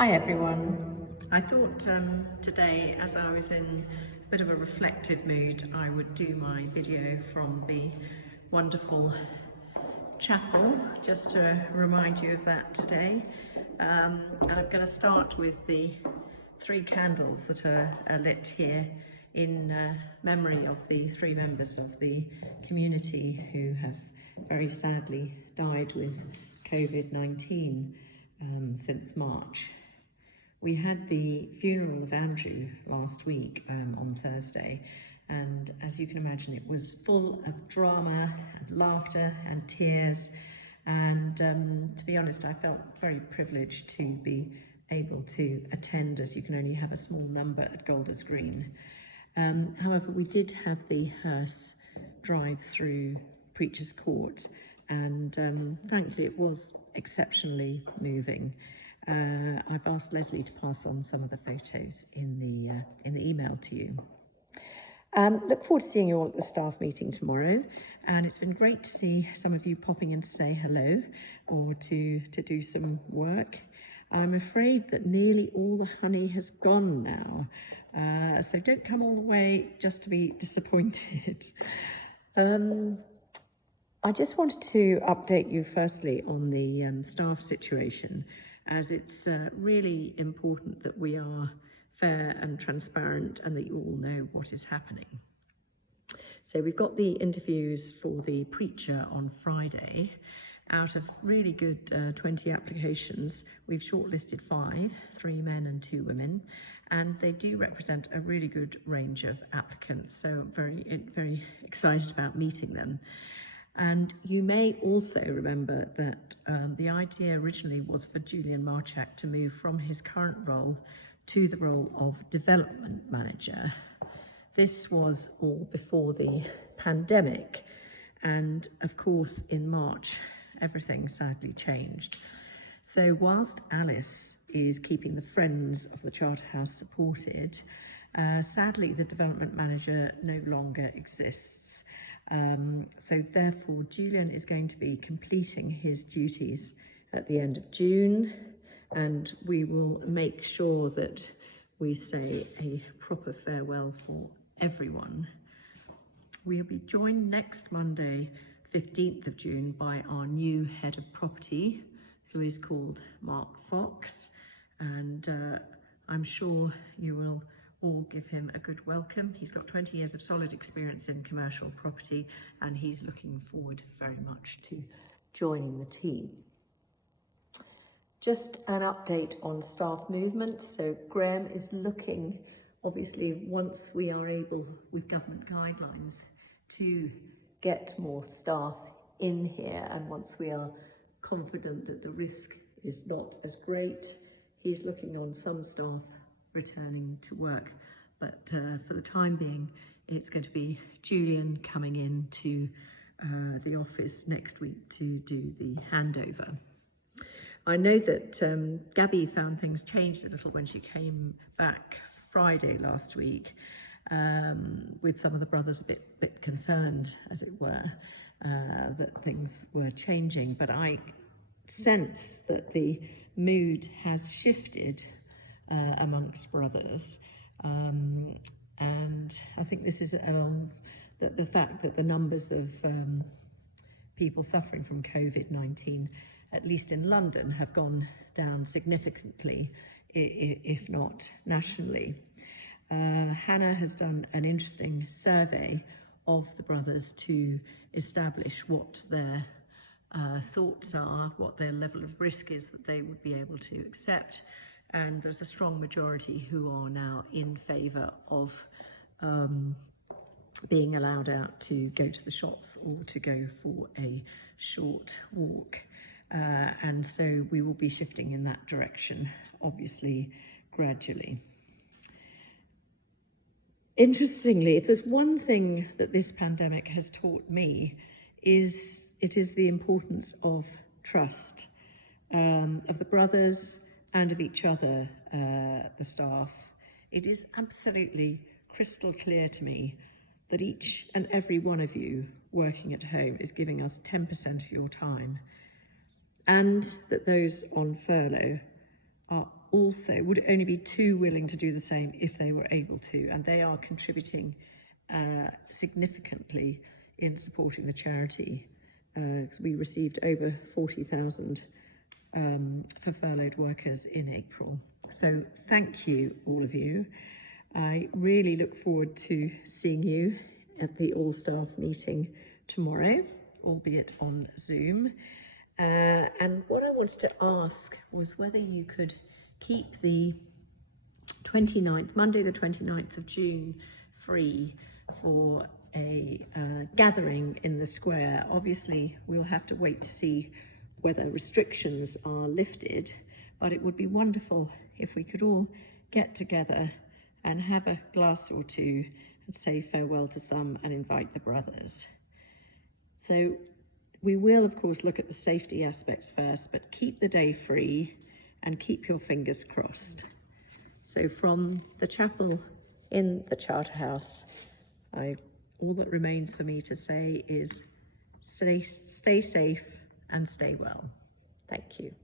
Hi everyone. I thought today, as I was in a bit of a reflective mood, I would do my video from the wonderful chapel, just to remind you of that today. And I'm going to start with the 3 candles that are lit here in memory of the 3 members of the community who have very sadly died with COVID-19 since March. We had the funeral of Andrew last week on Thursday, and as you can imagine, it was full of drama and laughter and tears. And to be honest, I felt very privileged to be able to attend, as you can only have a small number at Golders Green. However, we did have the hearse drive through Preacher's Court, and thankfully it was exceptionally moving. I've asked Leslie to pass on some of the photos in the email to you. Look forward to seeing you all at the staff meeting tomorrow, and it's been great to see some of you popping in to say hello or to do some work. I'm afraid that nearly all the honey has gone now, so don't come all the way just to be disappointed. I just wanted to update you firstly on the staff situation, as it's really important that we are fair and transparent and that you all know what is happening. So we've got the interviews for the preacher on Friday. Out of really good 20 applications, we've shortlisted 5, 3 men and 2 women, and they do represent a really good range of applicants, so I'm very excited about meeting them. And you may also remember that the idea originally was for Julian Marchak to move from his current role to the role of development manager. This was all before the pandemic, and of course in March everything sadly changed. So whilst Alice is keeping the Friends of the Charterhouse supported, sadly the development manager no longer exists. So therefore Julian is going to be completing his duties at the end of June, and we will make sure that we say a proper farewell for everyone. We'll be joined next Monday, 15th of June, by our new head of property, who is called Mark Fox, and I'm sure you will all give him a good welcome. He's got 20 years of solid experience in commercial property, and he's looking forward very much to joining the team. Just an update on staff movement. So Graham is looking, obviously, once we are able, with government guidelines, to get more staff in here, and once we are confident that the risk is not as great, he's looking on some staff returning to work, but for the time being it's going to be Julian coming in to the office next week to do the handover. I know that Gabby found things changed a little when she came back Friday last week, with some of the brothers a bit concerned, as it were, that things were changing, but I sense that the mood has shifted amongst brothers, and I think this is the fact that the numbers of people suffering from COVID-19, at least in London, have gone down significantly, if not nationally. Hannah has done an interesting survey of the brothers to establish what their thoughts are, what their level of risk is that they would be able to accept, and there's a strong majority who are now in favour of being allowed out to go to the shops or to go for a short walk, and so we will be shifting in that direction, obviously gradually. Interestingly, if there's one thing that this pandemic has taught me, it is the importance of trust, of the brothers and of each other, the staff. It is absolutely crystal clear to me that each and every one of you working at home is giving us 10% of your time, and that those on furlough are also would only be too willing to do the same if they were able to, and they are contributing significantly in supporting the charity. We received over 40,000 for furloughed workers in April. So thank you, all of you. I really look forward to seeing you at the all-staff meeting tomorrow, albeit on Zoom. And what I wanted to ask was whether you could keep the 29th, Monday the 29th of June, free for a gathering in the square. Obviously, we'll have to wait to see whether restrictions are lifted, but it would be wonderful if we could all get together and have a glass or two and say farewell to some and invite the brothers. So we will, of course, look at the safety aspects first, but keep the day free and keep your fingers crossed. So from the chapel in the Charterhouse, all that remains for me to say is stay safe and stay well. Thank you.